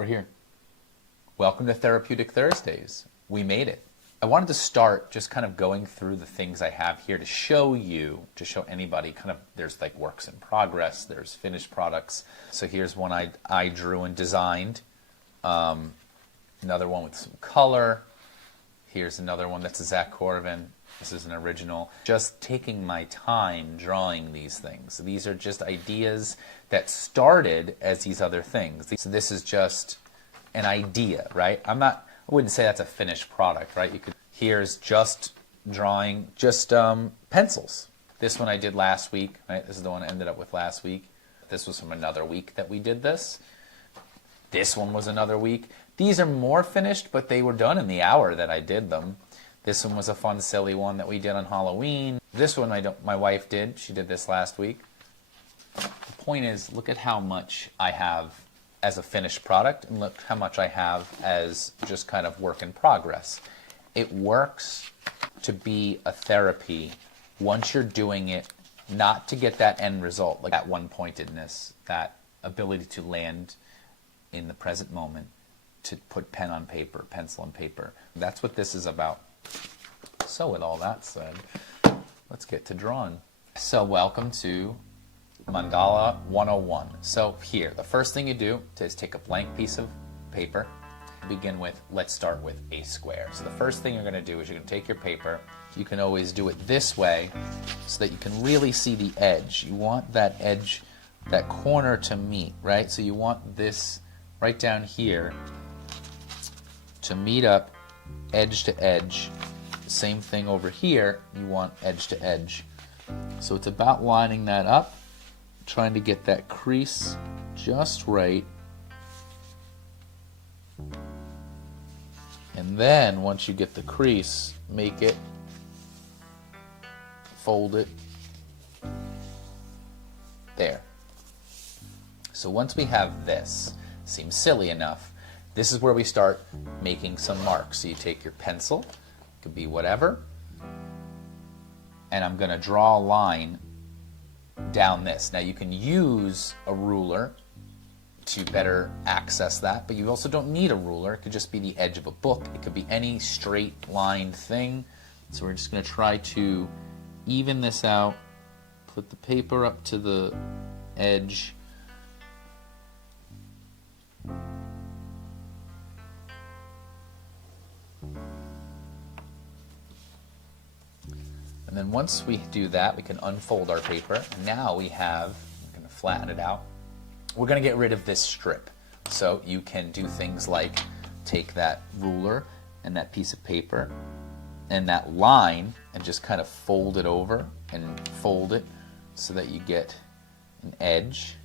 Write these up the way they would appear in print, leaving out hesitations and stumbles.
We're here. Welcome to Therapeutic Thursdays. We made it. I wanted to start just kind of going through the things I have here to show you, to show anybody kind of, there's like works in progress, there's finished products. So here's one I drew and designed. Another one with some color. Here's another one that's a Zach Corvin. This is an original. Just taking my time drawing these things. These are just ideas that started as these other things. So this is just an idea, right? I wouldn't say that's a finished product, right? Here's just drawing, just pencils. This one I did last week, right? This is the one I ended up with last week. This was from another week that we did this. This one was another week. These are more finished, but they were done in the hour that I did them. This one was a fun, silly one that we did on Halloween. This one my wife did. She did this last week. The point is, look at how much I have as a finished product, and look how much I have as just kind of work in progress. It works to be a therapy once you're doing it, not to get that end result, like that one-pointedness, that ability to land in the present moment, to put pen on paper, pencil on paper. That's what this is about. So with all that said, let's get to drawing. So welcome to Mandala 101. So here, the first thing you do is take a blank piece of paper. Begin with, let's start with a square. So the first thing you're going to do is you're going to take your paper. You can always do it this way so that you can really see the edge. You want that edge, that corner to meet, right? So you want this right down here to meet up edge to edge. Same thing over here, you want edge to edge. So it's about lining that up, trying to get that crease just right. And then once you get the crease, make it, fold it, there. So once we have this, seems silly enough, this is where we start making some marks. So you take your pencil, it could be whatever, and I'm going to draw a line down this. Now you can use a ruler to better access that, but you also don't need a ruler. It could just be the edge of a book. It could be any straight lined thing. So we're just going to try to even this out, put the paper up to the edge. And then once we do that, we can unfold our paper. Now we have, we're going to flatten it out. We're going to get rid of this strip. So you can do things like take that ruler and that piece of paper and that line and just kind of fold it over and fold it so that you get an edge.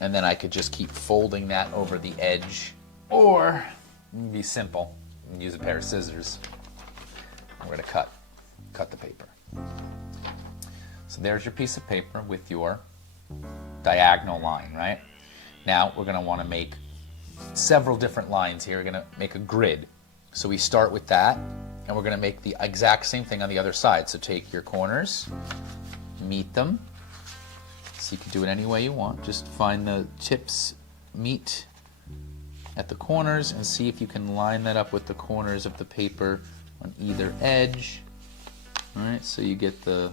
And then I could just keep folding that over the edge, or be simple and use a pair of scissors. We're going to cut the paper. So there's your piece of paper with your diagonal line, right? Now we're going to want to make several different lines here. We're going to make a grid. So we start with that, and we're going to make the exact same thing on the other side. So take your corners, meet them. So you can do it any way you want. Just find the tips meet at the corners and see if you can line that up with the corners of the paper on either edge. All right, so you get to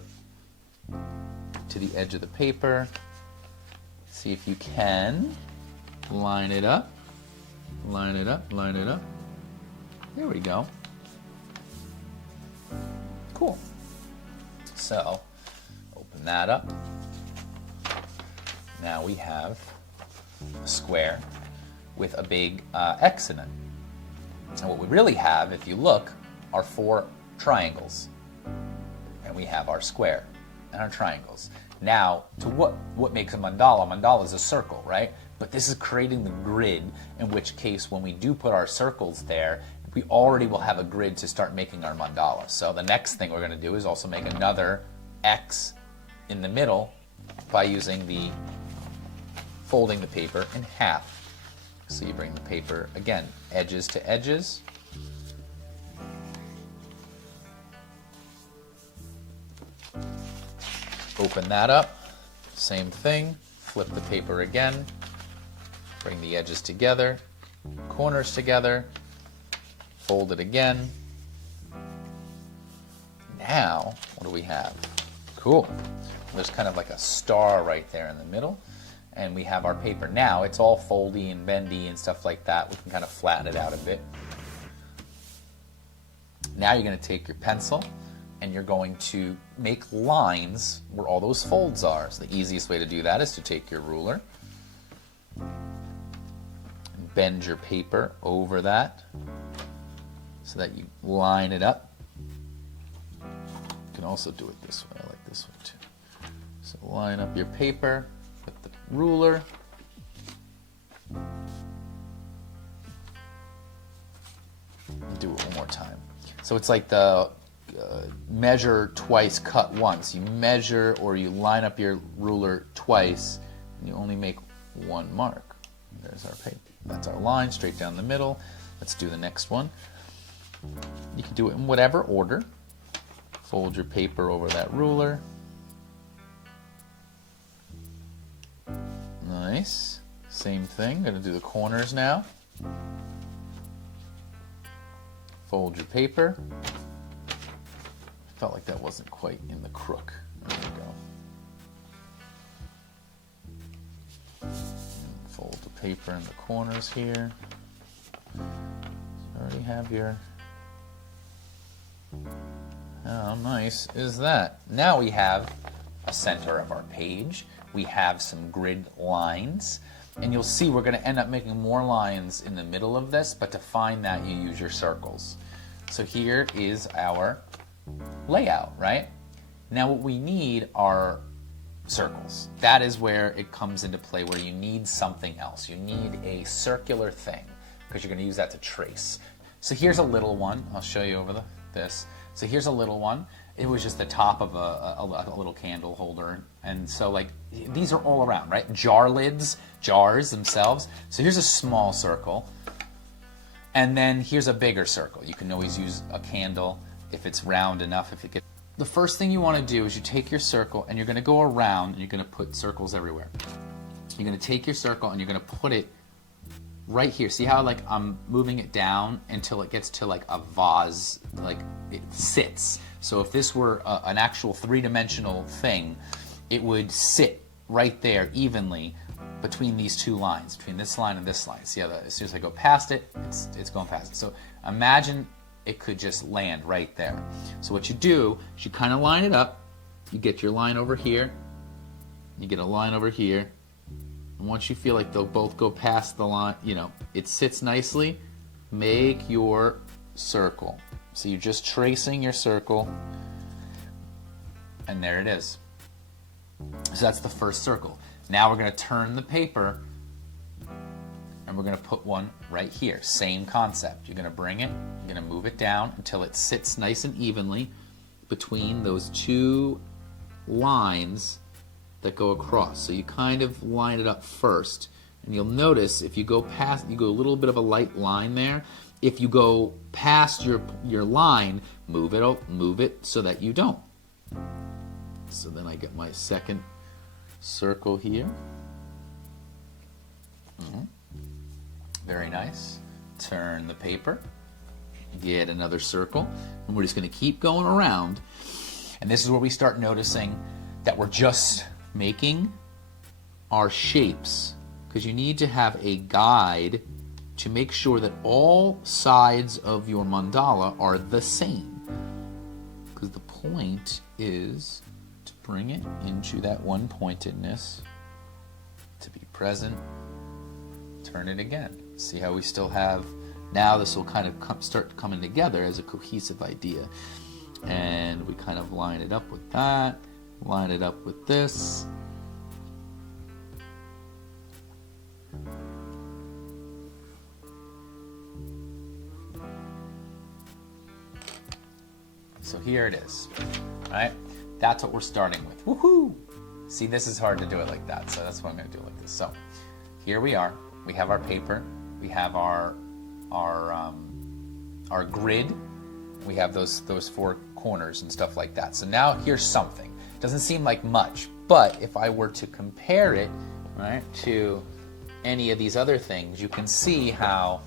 the edge of the paper. See if you can line it up, line it up, line it up. There we go. Cool. So open that up. Now we have a square with a big X in it. And what we really have, if you look, are 4 triangles. And we have our square and our triangles. Now, to what makes a mandala? Mandala is a circle, right? But this is creating the grid, in which case when we do put our circles there, we already will have a grid to start making our mandala. So the next thing we're going to do is also make another X in the middle by using folding the paper in half. So you bring the paper, again, edges to edges. Open that up, same thing, flip the paper again, bring the edges together, corners together, fold it again. Now, what do we have? Cool. There's kind of like a star right there in the middle, and we have our paper. Now, it's all foldy and bendy and stuff like that. We can kind of flatten it out a bit. Now you're going to take your pencil and you're going to make lines where all those folds are. So the easiest way to do that is to take your ruler, bend your paper over that so that you line it up. You can also do it this way. I like this one too. So line up your paper with the ruler. Do it one more time. So it's like the measure twice, cut once. You measure or you line up your ruler twice, and you only make one mark. There's our paper. That's our line straight down the middle. Let's do the next one. You can do it in whatever order. Fold your paper over that ruler. Nice. Same thing. Going to do the corners now. Fold your paper. Felt like that wasn't quite in the crook. There we go. And fold the paper in the corners here. You already have your... How nice is that? Now we have a center of our page. We have some grid lines. And you'll see we're going to end up making more lines in the middle of this, but to find that you use your circles. So here is our layout, right? Now what we need are circles. That is where it comes into play, where you need something else. You need a circular thing because you're going to use that to trace. So here's a little one. I'll show you over this. So here's a little one. It was just the top of a little candle holder. And so like these are all around, right? Jar lids, jars themselves. So here's a small circle. And then here's a bigger circle. You can always use a candle if it's round enough. The first thing you want to do is you take your circle and you're going to go around and you're going to put circles everywhere. You're going to take your circle and you're going to put it right here. See how like I'm moving it down until it gets to like a vase, like it sits. So if this were an actual three-dimensional thing, it would sit right there evenly between these two lines, between this line and this line. See how as soon as I go past it, it's going past it. So imagine it could just land right there. So what you do is you kind of line it up. You get your line over here. You get a line over here. And once you feel like they'll both go past the line, you know, it sits nicely, make your circle. So you're just tracing your circle, and there it is. So that's the first circle. Now we're going to turn the paper, and we're going to put one right here. Same concept. You're going to bring it, you're going to move it down until it sits nice and evenly between those two lines that go across. So you kind of line it up first, and you'll notice if you go past, you go a little bit of a light line there. If you go past your line, move it so that you don't. So then I get my second circle here. Very nice. Turn the paper, get another circle, and we're just going to keep going around. And this is where we start noticing that we're just making our shapes, because you need to have a guide to make sure that all sides of your mandala are the same. Because the point is to bring it into that one pointedness, to be present, turn it again. See how we still have, now this will kind of start coming together as a cohesive idea. And we kind of line it up with that, line it up with this. So here it is, right? That's what we're starting with. Woohoo! See, this is hard to do it like that, so that's why I'm going to do it like this. So here we are. We have our paper. We have our grid. We have those four corners and stuff like that. So now here's something. Doesn't seem like much, but if I were to compare it, right, to any of these other things, you can see how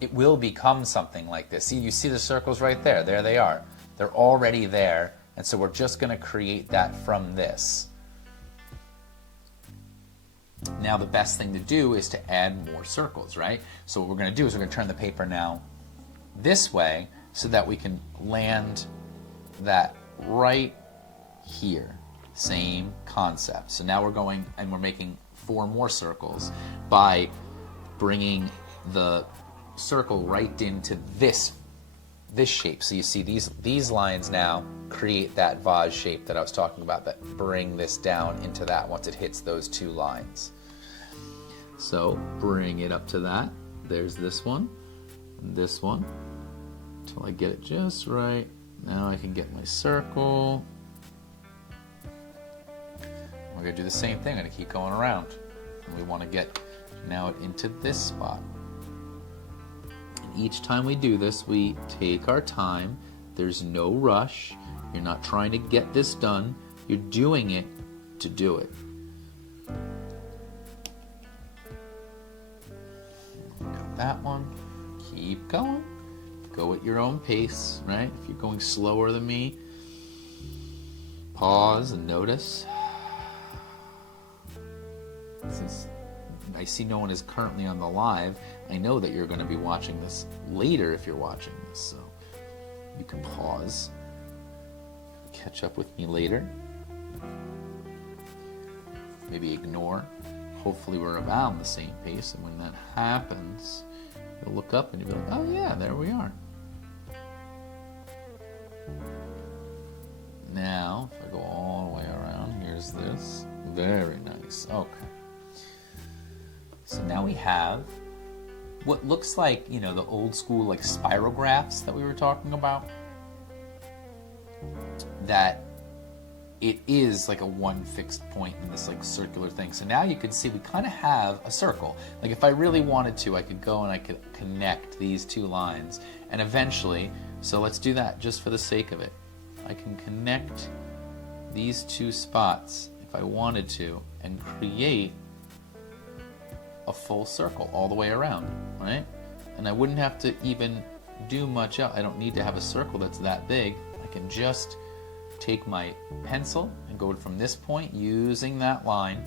it will become something like this. See, you see the circles right there. There they are. They're already there, and so we're just going to create that from this. Now the best thing to do is to add more circles, right? So what we're going to do is we're going to turn the paper now this way so that we can land that right here. Same concept. So now we're going and we're making 4 more circles by bringing the circle right into this shape. So you see these lines now create that vase shape that I was talking about, that bring this down into that once it hits those 2 lines. So bring it up to that. There's this one, until I get it just right. Now I can get my circle. We're going to do the same thing. I'm going to keep going around. And we want to get now it into this spot. And each time we do this, we take our time. There's no rush. You're not trying to get this done. You're doing it to do it. Got that one. Keep going. Go at your own pace, right? If you're going slower than me, pause and notice. Since I see no one is currently on the live, I know that you're going to be watching this later if you're watching this, so you can pause, catch up with me later, maybe ignore. Hopefully we're around the same pace, and when that happens, you'll look up and you'll be like, oh yeah, there we are. Now, if I go all the way around, here's this. Very nice. Okay. So now we have what looks like, you know, the old school like spirographs that we were talking about. That it is like a one fixed point in this like circular thing. So now you can see we kind of have a circle. Like if I really wanted to, I could go and I could connect these 2 lines. And eventually, so let's do that just for the sake of it. I can connect these 2 spots if I wanted to and create a full circle all the way around, right? And I wouldn't have to even do much else. I don't need to have a circle that's that big. I can just take my pencil and go from this point using that line,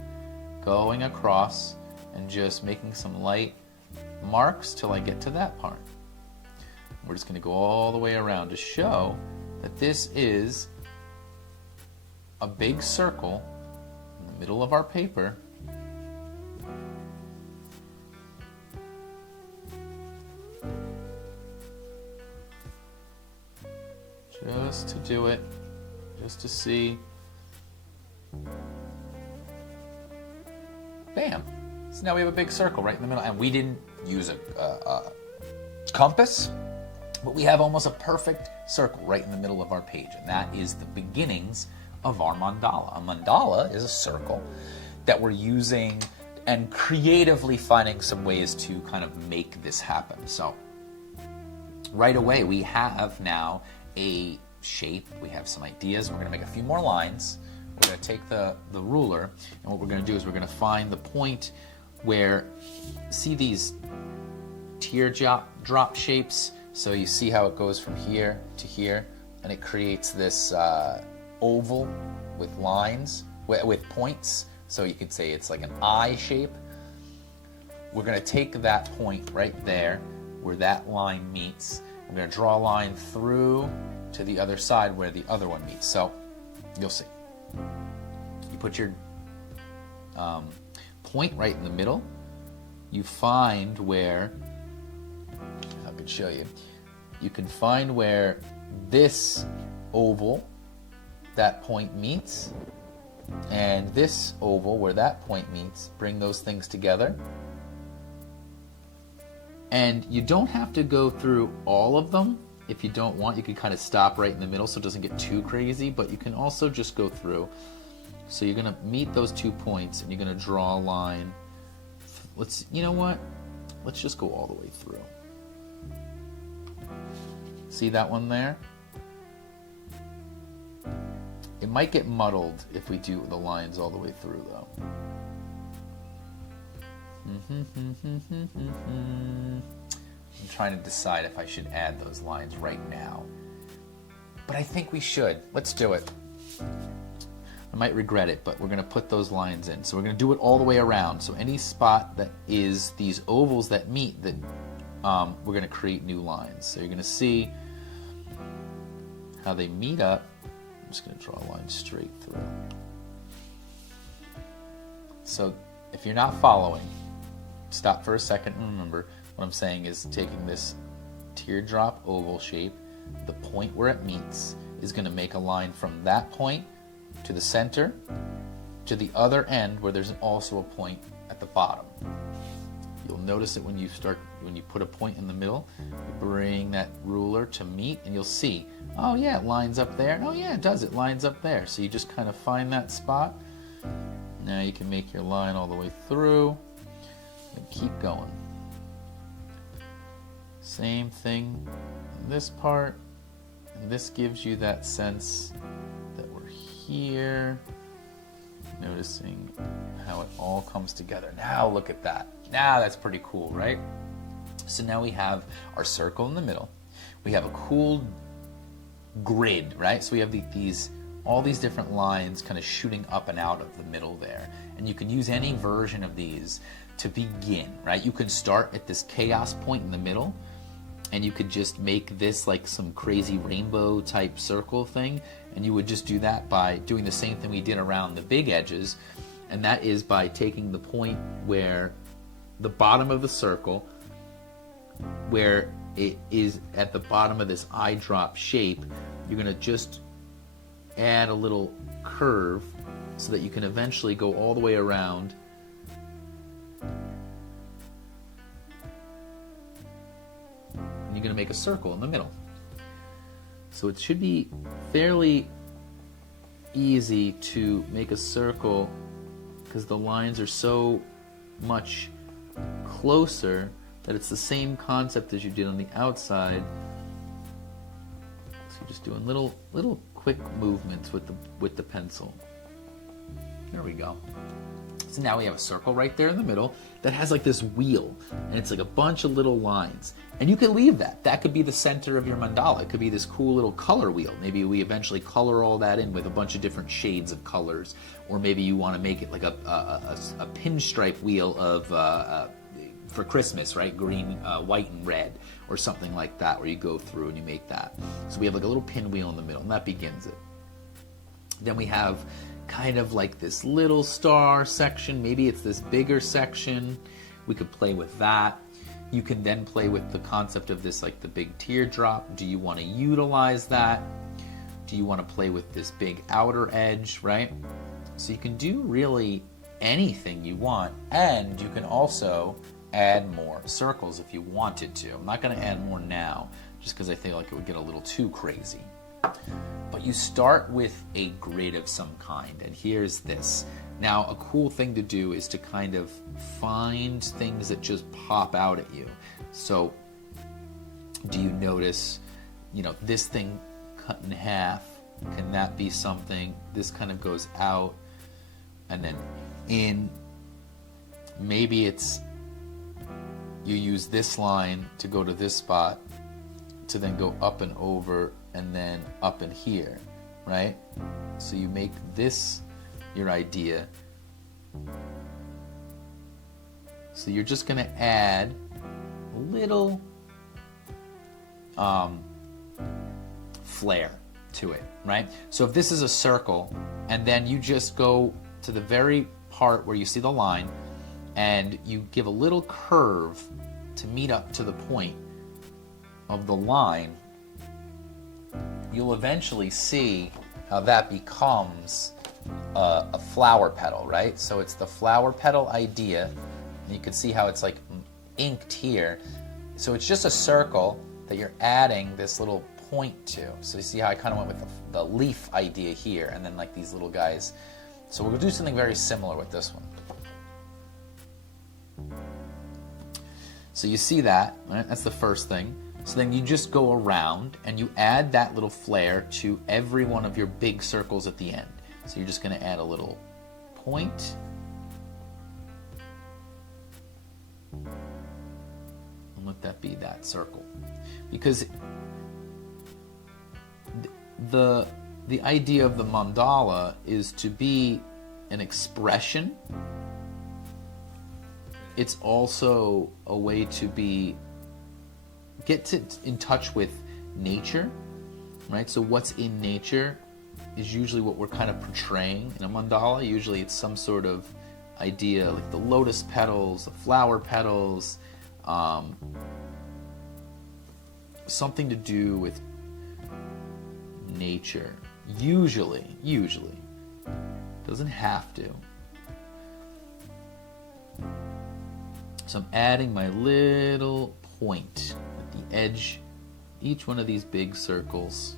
going across and just making some light marks till I get to that part. We're just going to go all the way around to show that this is a big circle in the middle of our paper. Just to do it, just to see. Bam! So now we have a big circle right in the middle, and we didn't use a compass, but we have almost a perfect circle right in the middle of our page, and that is the beginnings of our mandala. A mandala is a circle that we're using and creatively finding some ways to kind of make this happen. So right away we have now a shape, we have some ideas. We're going to make a few more lines. We're going to take the ruler, and what we're going to do is we're going to find the point where, see these teardrop shapes? So you see how it goes from here to here, and it creates this oval with lines, with points. So you could say it's like an eye shape. We're going to take that point right there where that line meets. We're going to draw a line through to the other side where the other one meets. So you'll see. You put your point right in the middle. You find where, I can show you, you can find where this oval, that point meets, and this oval where that point meets. Bring those things together. And you don't have to go through all of them. If you don't want, you can kind of stop right in the middle so it doesn't get too crazy, but you can also just go through. So you're going to meet those 2 points, and you're going to draw a line. You know what? Let's just go all the way through. See that one there? It might get muddled if we do the lines all the way through, though. I'm trying to decide if I should add those lines right now. But I think we should. Let's do it. I might regret it, but we're going to put those lines in. So we're going to do it all the way around. So any spot that is these ovals that meet, that we're going to create new lines. So you're going to see how they meet up. I'm just going to draw a line straight through. So if you're not following, stop for a second and remember what I'm saying is taking this teardrop oval shape, the point where it meets is going to make a line from that point to the center to the other end where there's also a point at the bottom. You'll notice it when you put a point in the middle, you bring that ruler to meet and you'll see, oh yeah, it lines up there. Oh yeah, it does, it lines up there. So you just kind of find that spot. Now you can make your line all the way through and keep going. Same thing in this part, and this gives you that sense that we're here, noticing how it all comes together. Now look at that. Now that's pretty cool, right? So now we have our circle in the middle. We have a cool grid, right? So we have all these different lines kind of shooting up and out of the middle there. And you can use any version of these to begin, right? You can start at this chaos point in the middle, and you could just make this like some crazy rainbow type circle thing, and you would just do that by doing the same thing we did around the big edges, and that is by taking the point where the bottom of the circle, where it is at the bottom of this eye drop shape, you're going to just add a little curve so that you can eventually go all the way around and you're going to make a circle in the middle. So it should be fairly easy to make a circle because the lines are so much closer that it's the same concept as you did on the outside. So you're just doing little quick movements with the pencil. There we go. So now we have a circle right there in the middle that has like this wheel, and it's like a bunch of little lines. And you can leave that. That could be the center of your mandala. It could be this cool little color wheel. Maybe we eventually color all that in with a bunch of different shades of colors. Or maybe you want to make it like a pinstripe wheel of for Christmas, right? Green, white, and red, or something like that, where you go through and you make that. So we have like a little pinwheel in the middle, and that begins it. Then we have kind of like this little star section. Maybe it's this bigger section. We could play with that. You can then play with the concept of this, like the big teardrop. Do you want to utilize that? Do you want to play with this big outer edge, right? So you can do really anything you want, and you can also add more circles if you wanted to. I'm not going to add more now, just because I feel like it would get a little too crazy. But you start with a grid of some kind, and here's this. Now, a cool thing to do is to kind of find things that just pop out at you. So, do you notice, this thing cut in half? Can that be something? This kind of goes out and then in. Maybe it's you use this line to go to this spot to then go up and over and then up in here, right? So you make this your idea. So you're just going to add a little flair to it, right? So if this is a circle, and then you just go to the very part where you see the line, and you give a little curve to meet up to the point of the line, you'll eventually see how that becomes a flower petal, right? So it's the flower petal idea, and you can see how it's like inked here. So it's just a circle that you're adding this little point to. So you see how I kind of went with the leaf idea here, and then like these little guys. So we'll do something very similar with this one. So you see that, right? That's the first thing. So then you just go around and you add that little flare to every one of your big circles at the end. So you're just going to add a little point. And let that be that circle. Because the idea of the mandala is to be an expression. It's also a way to get in touch with nature, right? So what's in nature is usually what we're kind of portraying in a mandala. Usually it's some sort of idea like the lotus petals, the flower petals, something to do with nature. Usually. Doesn't have to. So I'm adding my little point at the edge, each one of these big circles,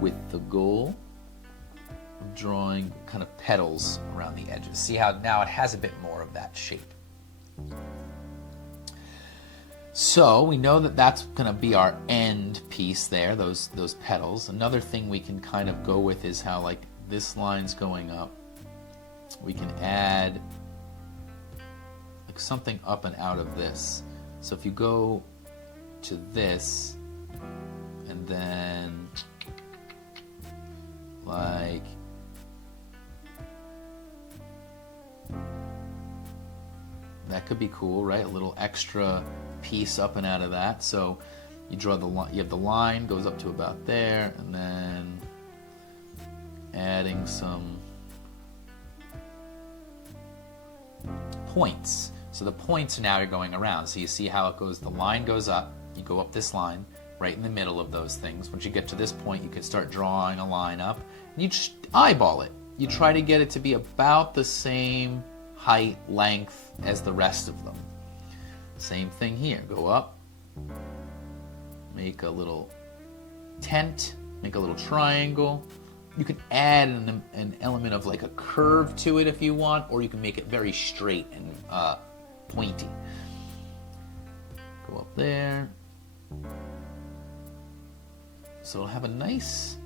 with the goal of drawing kind of petals around the edges. See how now it has a bit more of that shape. So we know that that's going to be our end piece there, those petals. Another thing we can kind of go with is how, like, this line's going up. We can add like something up and out of this. So if you go to this and then like that could be cool, right? A little extra piece up and out of that. So you draw the line, you have the line goes up to about there, and then adding some points. So the points now are going around. So you see how it goes, the line goes up, you go up this line, right in the middle of those things. Once you get to this point, you can start drawing a line up, and you just eyeball it. You try to get it to be about the same height, length as the rest of them. Same thing here, go up, make a little tent, make a little triangle. You can add an element of like a curve to it if you want, or you can make it very straight and pointy. Go up there. So it'll have a nice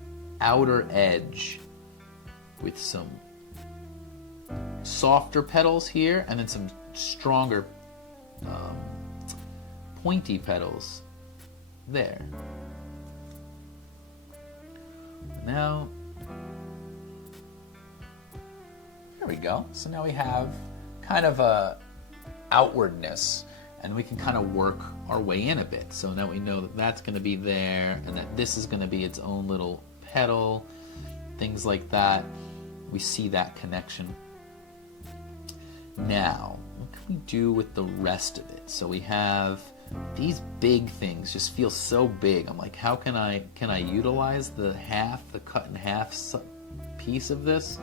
outer edge with some softer petals here, and then some stronger pointy petals there. Now, there we go. So now we have kind of a outwardness, and we can kind of work our way in a bit. So now we know that that's going to be there, and that this is going to be its own little petal, things like that. We see that connection. Now, what can we do with the rest of it? So we have these big things, just feel so big. I'm like, how can I utilize the cut in half piece of this?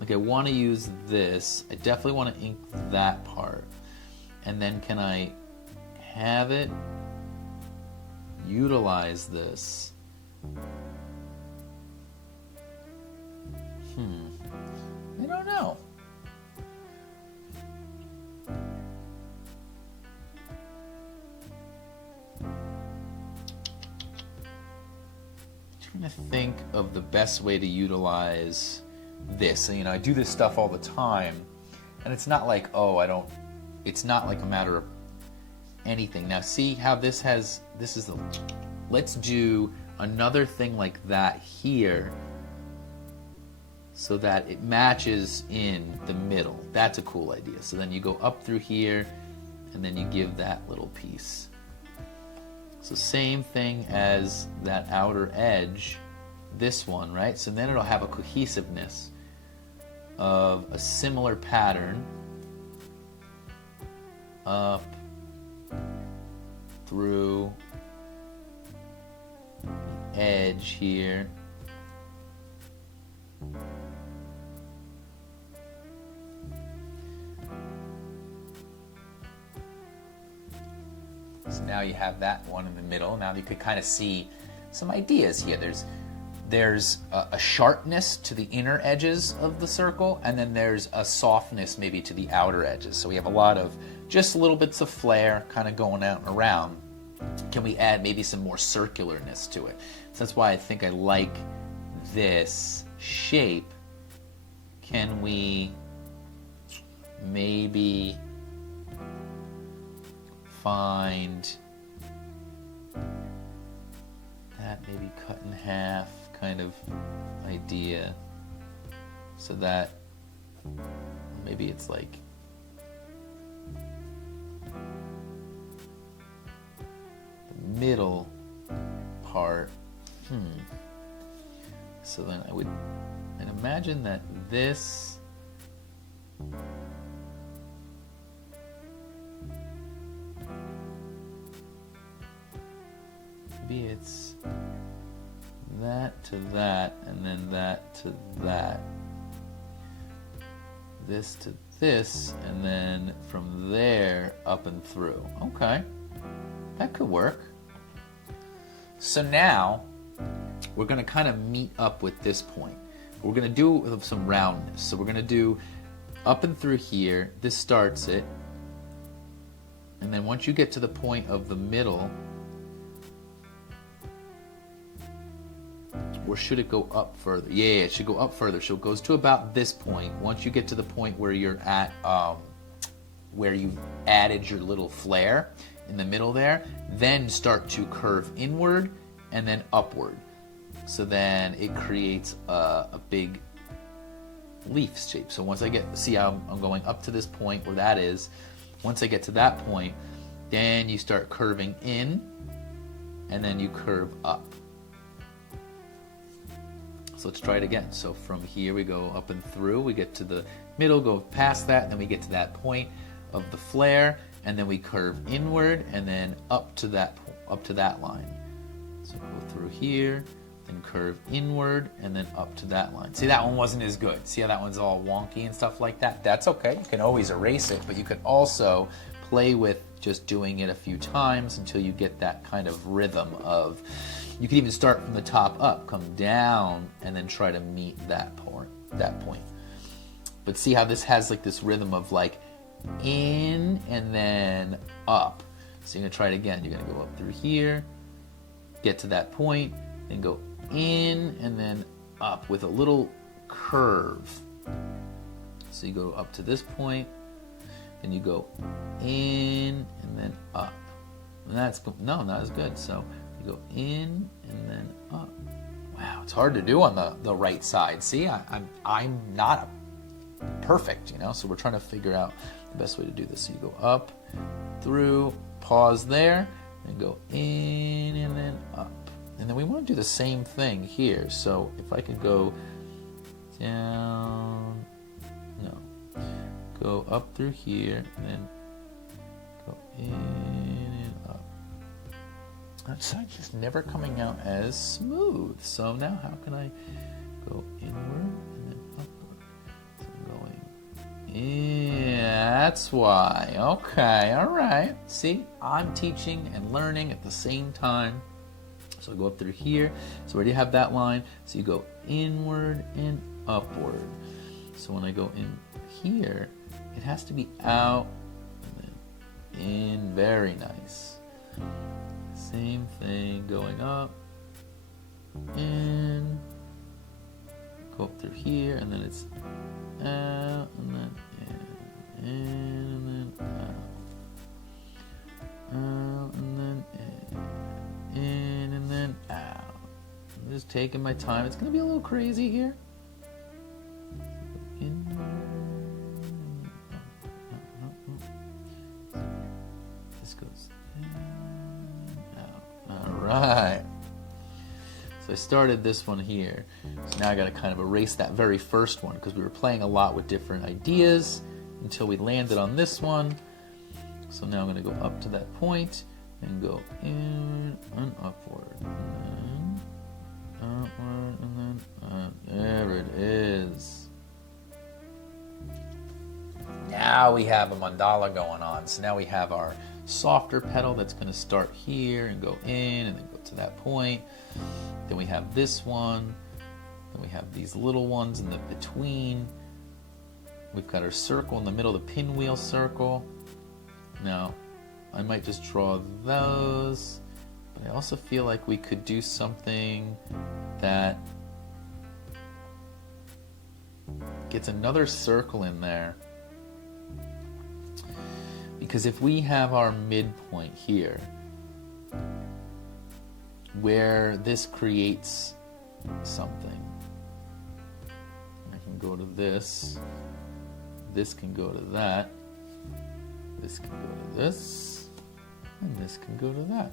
Like, I want to use this. I definitely want to ink that part. And then can I have it utilize this? I don't know. Trying to think of the best way to utilize this. You know, I do this stuff all the time, and it's not like, it's not like a matter of anything. Now see how this is let's do another thing like that here so that it matches in the middle. That's a cool idea. So then you go up through here, and then you give that little piece. So same thing as that outer edge, this one, right? So then it'll have a cohesiveness of a similar pattern up through the edge here. So now you have that one in the middle. Now you could kind of see some ideas here. There's there's a sharpness to the inner edges of the circle, and then there's a softness maybe to the outer edges. So we have a lot of just little bits of flair kind of going out and around. Can we add maybe some more circularness to it? So that's why I think I like this shape. Can we maybe find that maybe cut in half kind of idea, so that maybe it's like the middle part. So then I'd imagine that this maybe it's that to that, and then that to that, this to this, and then from there up and through. Okay, that could work. So now we're going to kind of meet up with this point. We're going to do it with some roundness. So we're going to do up and through here. This starts it, and then once you get to the point of the middle, or should it go up further? Yeah, it should go up further. So it goes to about this point. Once you get to the point where you're at, where you've added your little flare in the middle there, then start to curve inward and then upward. So then it creates a big leaf shape. So once I see how I'm going up to this point where that is, once I get to that point, then you start curving in, and then you curve up. So let's try it again. So from here we go up and through, we get to the middle, go past that, and then we get to that point of the flare, and then we curve inward, and then up to that line. So go through here, then curve inward, and then up to that line. See, that one wasn't as good. See how that one's all wonky and stuff like that? That's okay. You can always erase it, but you could also play with just doing it a few times until you get that kind of rhythm of, you can even start from the top up, come down, and then try to meet that point. But see how this has like this rhythm of like in and then up. So you're gonna try it again. You're gonna go up through here, get to that point, then go in and then up with a little curve. So you go up to this point, then you go in and then up. And that's not as good. So you go in and then up. Wow, it's hard to do on the right side. See, I'm not perfect, so we're trying to figure out the best way to do this. So you go up, through, pause there, and go in and then up. And then we want to do the same thing here. So if I could go down, go up through here, and then go in and up. That's just never coming out as smooth. So now how can I go inward and then upward? So I'm going in. That's why. Okay, all right. See, I'm teaching and learning at the same time. So I go up through here. So we already have that line. So you go inward and upward. So when I go in here, it has to be out and then in. Very nice. Same thing, going up, in, go up through here, and then it's out, and then in, and then out, and then in, and then out. I'm just taking my time. It's going to be a little crazy here. This goes Right. So I started this one here. So now I got to kind of erase that very first one because we were playing a lot with different ideas until we landed on this one. So now I'm going to go up to that point and go in and upward. And then upward and then up. There it is. Now we have a mandala going on. So now we have our softer petal that's going to start here and go in and then go to that point. Then we have this one. Then we have these little ones in the between. We've got our circle in the middle, the pinwheel circle. Now, I might just draw those, but I also feel like we could do something that gets another circle in there. Because if we have our midpoint here, where this creates something, I can go to this can go to that, this can go to this, and this can go to that.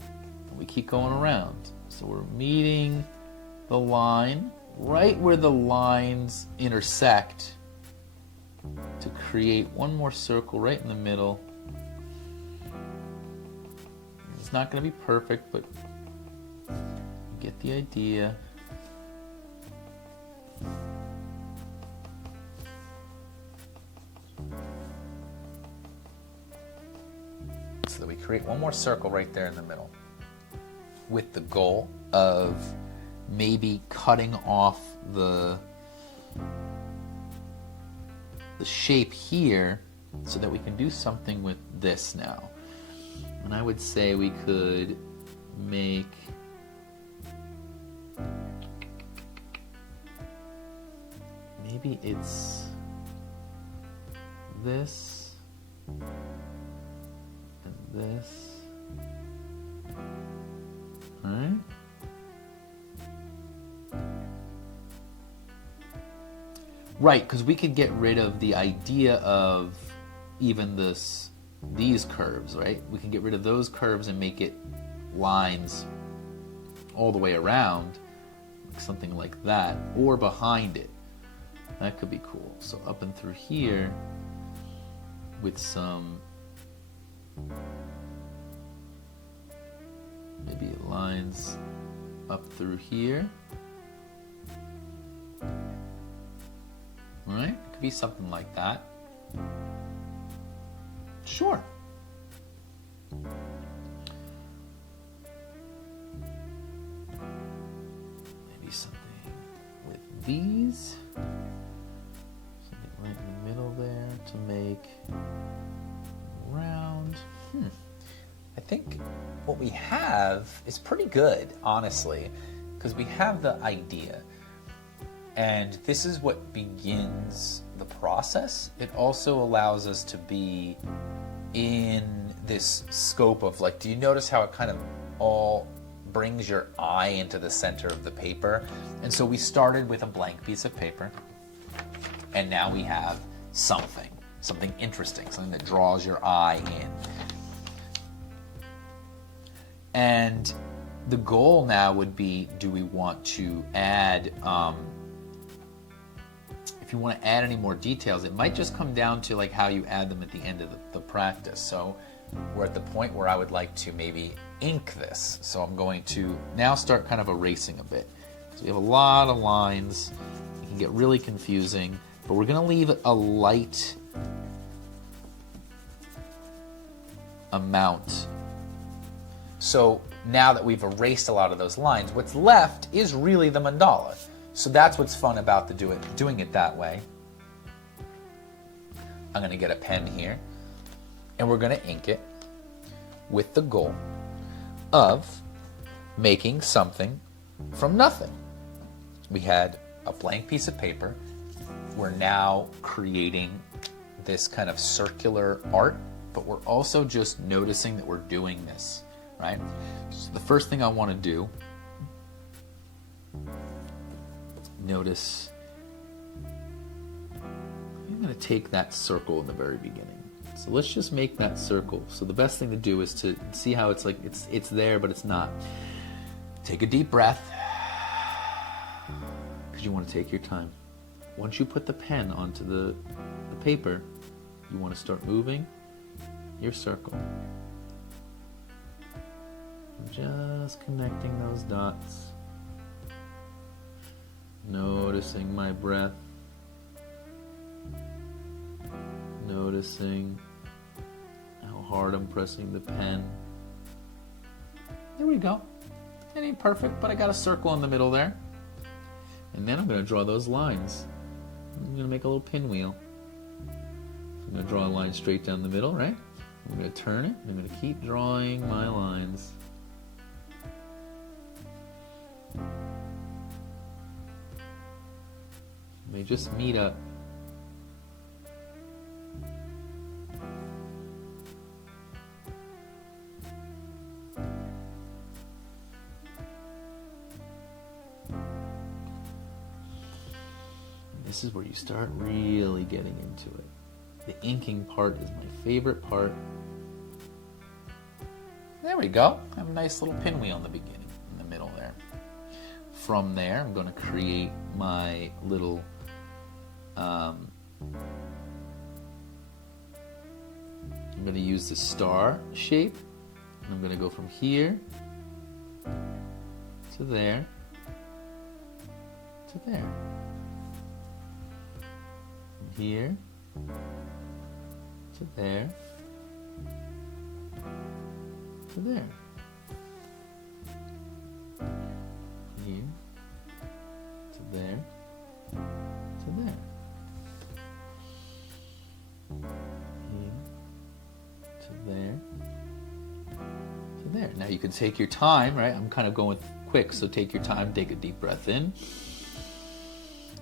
And we keep going around. So we're meeting the line right where the lines intersect to create one more circle right in the middle. It's not going to be perfect, but you get the idea. So that we create one more circle right there in the middle, with the goal of maybe cutting off the shape here so that we can do something with this now. And I would say we could make maybe it's this and this. All right? Right, because we could get rid of the idea of even these curves, right? We can get rid of those curves and make it lines all the way around, like something like that, or behind it. That could be cool. So up and through here with some maybe lines up through here. Right? It could be something like that. Sure. Maybe something with these. Something right in the middle there to make round. I think what we have is pretty good, honestly, because we have the idea. And this is what begins the process. It also allows us to be in this scope of, like, do you notice how it kind of all brings your eye into the center of the paper? And so we started with a blank piece of paper, and now we have something interesting, something that draws your eye in. And the goal now would be, do we want to add, if you want to add any more details, it might just come down to like how you add them at the end of the practice. So we're at the point where I would like to maybe ink this. So I'm going to now start kind of erasing a bit. So we have a lot of lines. It can get really confusing, but we're going to leave a light amount. So now that we've erased a lot of those lines, what's left is really the mandala. So that's what's fun about doing it that way. I'm going to get a pen here, and we're going to ink it with the goal of making something from nothing. We had a blank piece of paper. We're now creating this kind of circular art, but we're also just noticing that we're doing this, right? So the first thing I want to do, notice, I'm going to take that circle in the very beginning. So let's just make that circle. So the best thing to do is to see how it's like it's there, but it's not. Take a deep breath, because you want to take your time. Once you put the pen onto the paper, you want to start moving your circle. Just connecting those dots. Noticing my breath. Noticing how hard I'm pressing the pen. There we go. It ain't perfect, but I got a circle in the middle there. And then I'm going to draw those lines. I'm going to make a little pinwheel. I'm going to draw a line straight down the middle, right? I'm going to turn it, and I'm going to keep drawing my lines. They just meet up. This is where you start really getting into it. The inking part is my favorite part. There we go. I have a nice little pinwheel in the beginning, in the middle there. From there, I'm going to create my little I'm going to use the star shape. I'm going to go from here to there to there. From here to there to there. Here to there to there. Here to there to there. Now you can take your time, right? I'm kind of going quick, so take your time, take a deep breath in.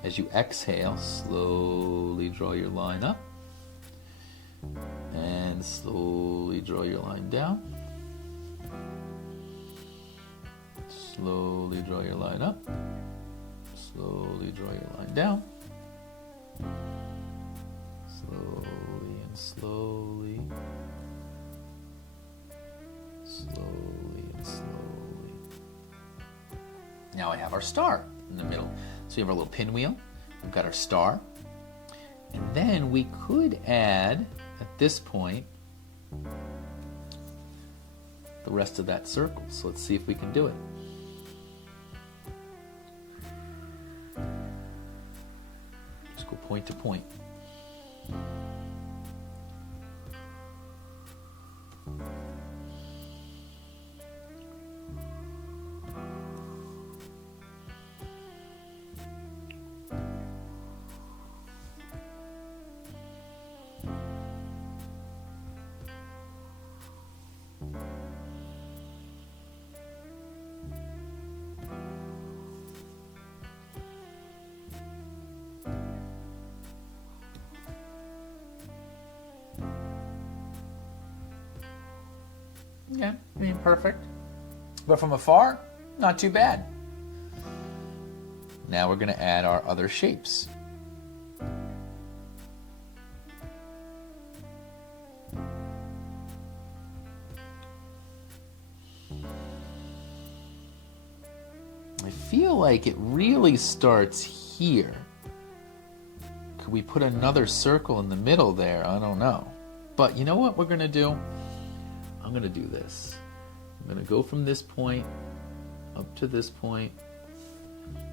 As you exhale, slowly draw your line up and slowly draw your line down. Slowly draw your line up. Slowly draw your line down. Slowly and slowly. Slowly and slowly. Now I have our star in the middle. So we have our little pinwheel. We've got our star. And then we could add, at this point, the rest of that circle. So let's see if we can do it. Just go point to point. Yeah, I mean, perfect. But from afar, not too bad. Now we're going to add our other shapes. I feel like it really starts here. Could we put another circle in the middle there? I don't know. But you know what we're going to do? I'm going to do this. I'm going to go from this point up to this point,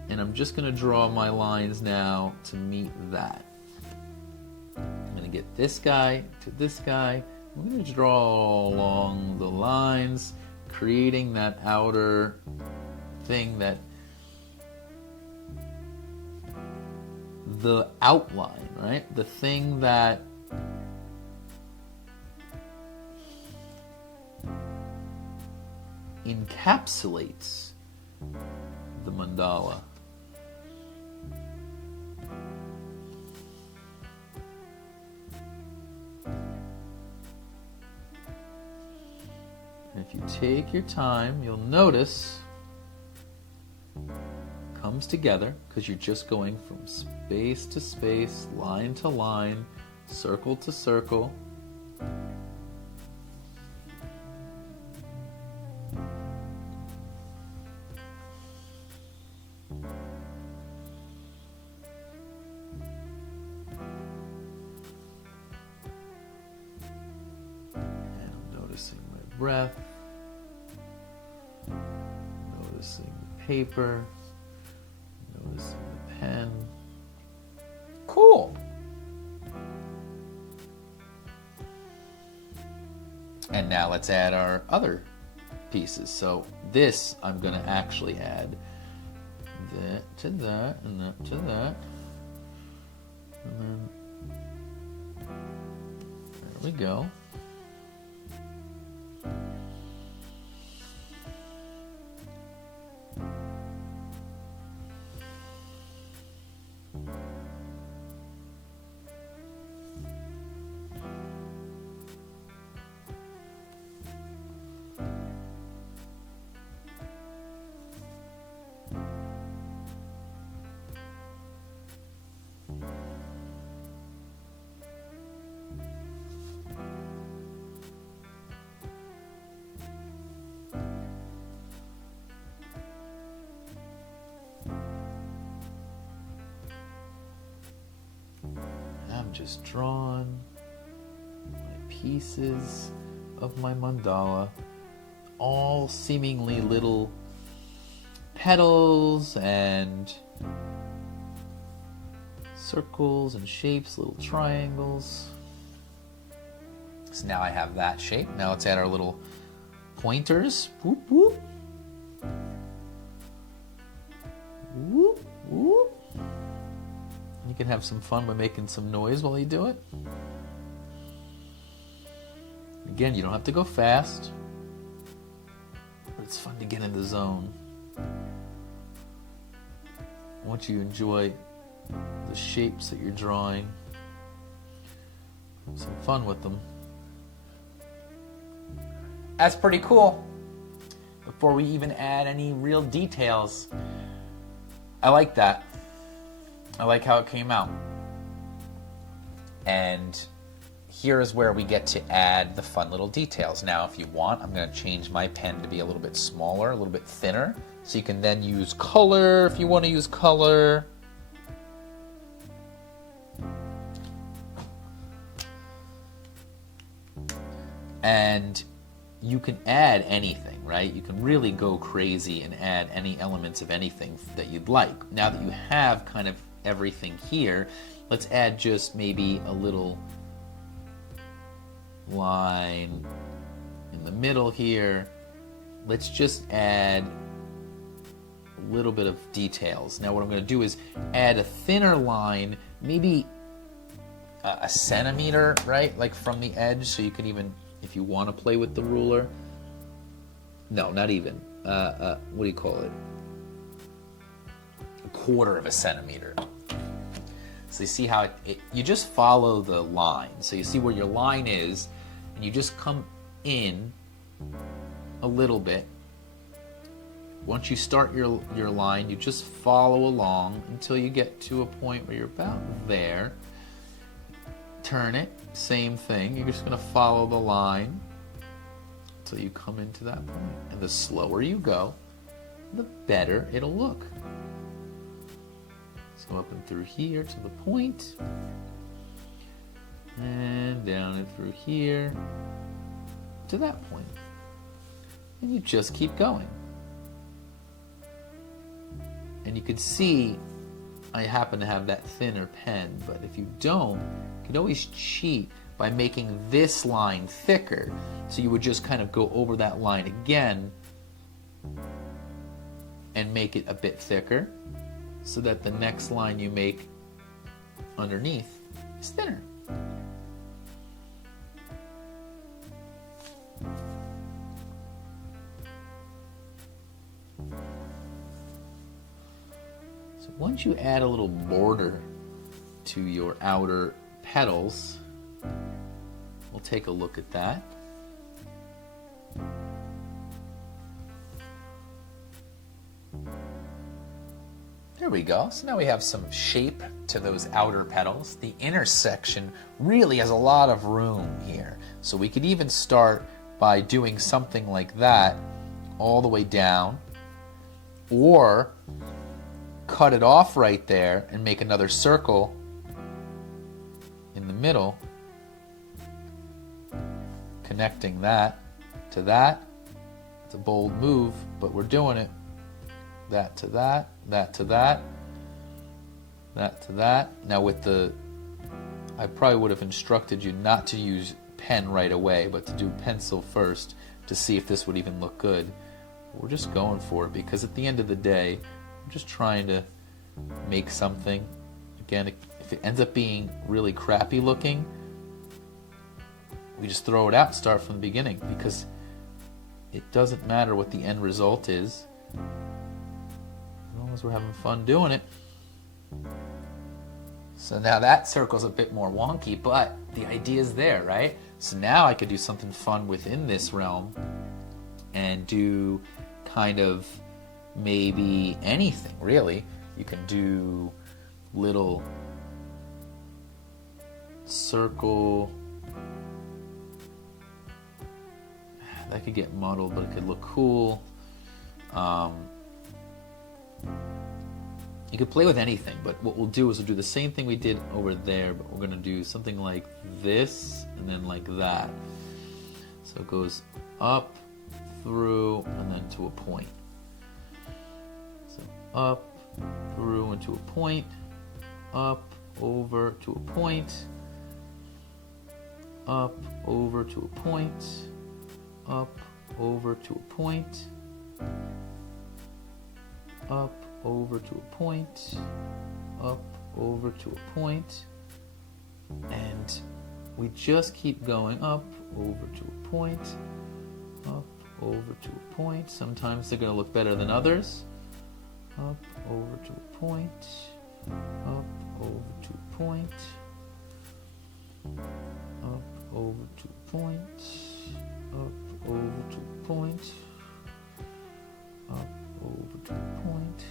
and I'm just going to draw my lines now to meet that. I'm going to get this guy to this guy. I'm going to draw along the lines, creating that outer thing, that the outline, right? The thing that encapsulates the mandala. And if you take your time, you'll notice it comes together because you're just going from space to space, line to line, circle to circle. Noticing my breath, noticing the paper, noticing the pen. Cool. And now let's add our other pieces. So this, I'm going to actually add that to that, and that to that. And then, there we go. I'm just drawing my pieces of my mandala, all seemingly little petals and circles and shapes, little triangles. So now I have that shape. Now let's add our little pointers. Whoop, whoop. Whoop, whoop. You can have some fun by making some noise while you do it. Again, you don't have to go fast, but it's fun to get in the zone. Once you enjoy the shapes that you're drawing, have some fun with them. That's pretty cool. Before we even add any real details, I like that. I like how it came out. And here is where we get to add the fun little details. Now, if you want, I'm going to change my pen to be a little bit smaller, a little bit thinner, so you can then use color if you want to use color. And you can add anything, right? You can really go crazy and add any elements of anything that you'd like. Now that you have kind of everything here, let's add just maybe a little line in the middle here. Let's just add a little bit of details. Now what I'm going to do is add a thinner line, maybe a centimeter, right? Like from the edge, so you can even, if you want to play with the ruler. No, not even. What do you call it? A quarter of a centimeter. So you see how you just follow the line. So you see where your line is, and you just come in a little bit. Once you start your line, you just follow along until you get to a point where you're about there. Turn it, same thing. You're just going to follow the line until you come into that point. And the slower you go, the better it'll look. Go up and through here to the point, and down and through here to that point. And you just keep going. And you can see I happen to have that thinner pen, but if you don't, you can always cheat by making this line thicker. So you would just kind of go over that line again and make it a bit thicker, so that the next line you make underneath is thinner. So once you add a little border to your outer petals, we'll take a look at that. There we go. So now we have some shape to those outer petals. The inner section really has a lot of room here. So we could even start by doing something like that all the way down, or cut it off right there and make another circle in the middle, connecting that to that. It's a bold move, but we're doing it. That to that, that to that, that to that. Now with the, I probably would have instructed you not to use pen right away, but to do pencil first to see if this would even look good. We're just going for it because at the end of the day, I'm just trying to make something. Again, if it ends up being really crappy looking, we just throw it out and start from the beginning, because it doesn't matter what the end result is as long as we're having fun doing it. So now that circle's a bit more wonky, but the idea is there, right? So now I could do something fun within this realm and do kind of maybe anything, really. You can do little circle. That could get muddled, but it could look cool. You could play with anything, but what we'll do is we'll do the same thing we did over there, but we're going to do something like this and then like that. So it goes up, through, and then to a point. So up, through, and to a point. Up, over, to a point. Up, over, to a point. Up, over, to a point. Up, over to a point, up, over to a point, and we just keep going up, over to a point, up, over to a point. Sometimes they're going to look better than others. Up, over to a point, up, over to a point, up, over to a point, up, over to a point, up, over to a point,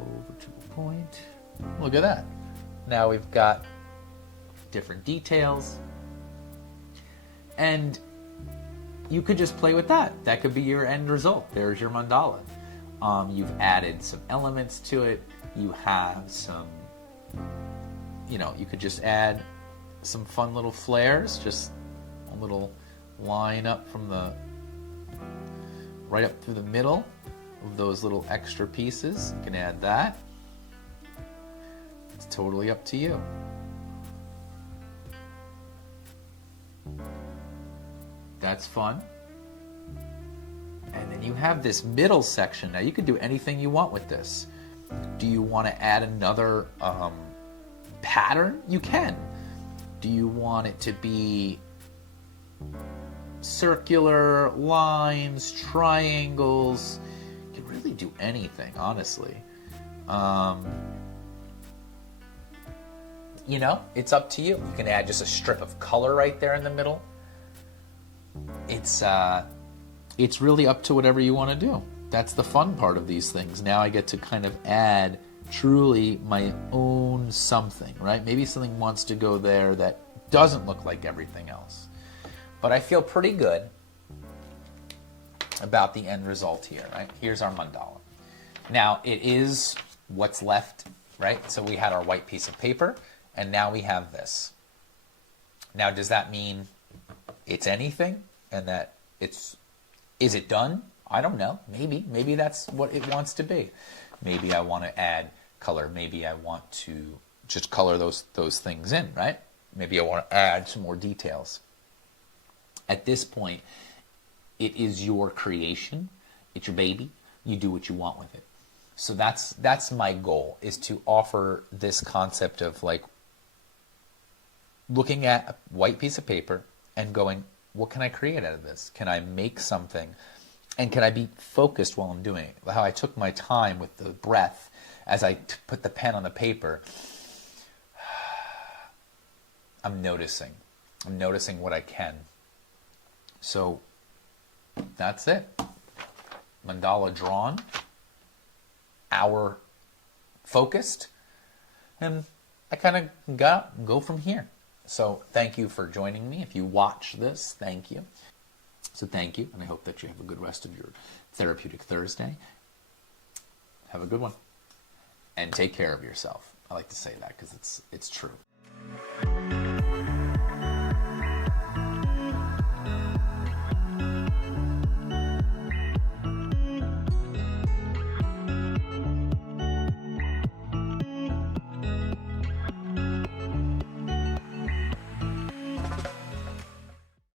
over to a point. Look at that. Now we've got different details, and you could just play with that. That could be your end result. There's your mandala. You've added some elements to it. You have some, you could just add some fun little flares, just a little line up from right up through the middle of those little extra pieces. You can add that. It's totally up to you. That's fun. And then you have this middle section. Now you can do anything you want with this. Do you want to add another pattern? You can. Do you want it to be circular lines, triangles? You can really do anything, honestly. It's up to you. You can add just a strip of color right there in the middle. It's really up to whatever you want to do. That's the fun part of these things. Now I get to kind of add truly my own something, right? Maybe something wants to go there that doesn't look like everything else. But I feel pretty good about the end result here, right? Here's our mandala. Now it is what's left, right? So we had our white piece of paper, and now we have this. Now, does that mean it's anything and that is it done? I don't know. Maybe that's what it wants to be. Maybe I want to add color. Maybe I want to just color those things in, right? Maybe I want to add some more details. At this point, it is your creation. It's your baby. You do what you want with it. So that's my goal, is to offer this concept of like looking at a white piece of paper and going, what can I create out of this? Can I make something? And can I be focused while I'm doing it? How I took my time with the breath as I put the pen on the paper. I'm noticing what I can. So that's it. Mandala drawn, hour focused, and I kind of go from here. So thank you for joining me. If you watch this, thank you. So thank you, and I hope that you have a good rest of your Therapeutic Thursday. Have a good one, and take care of yourself. I like to say that because it's true.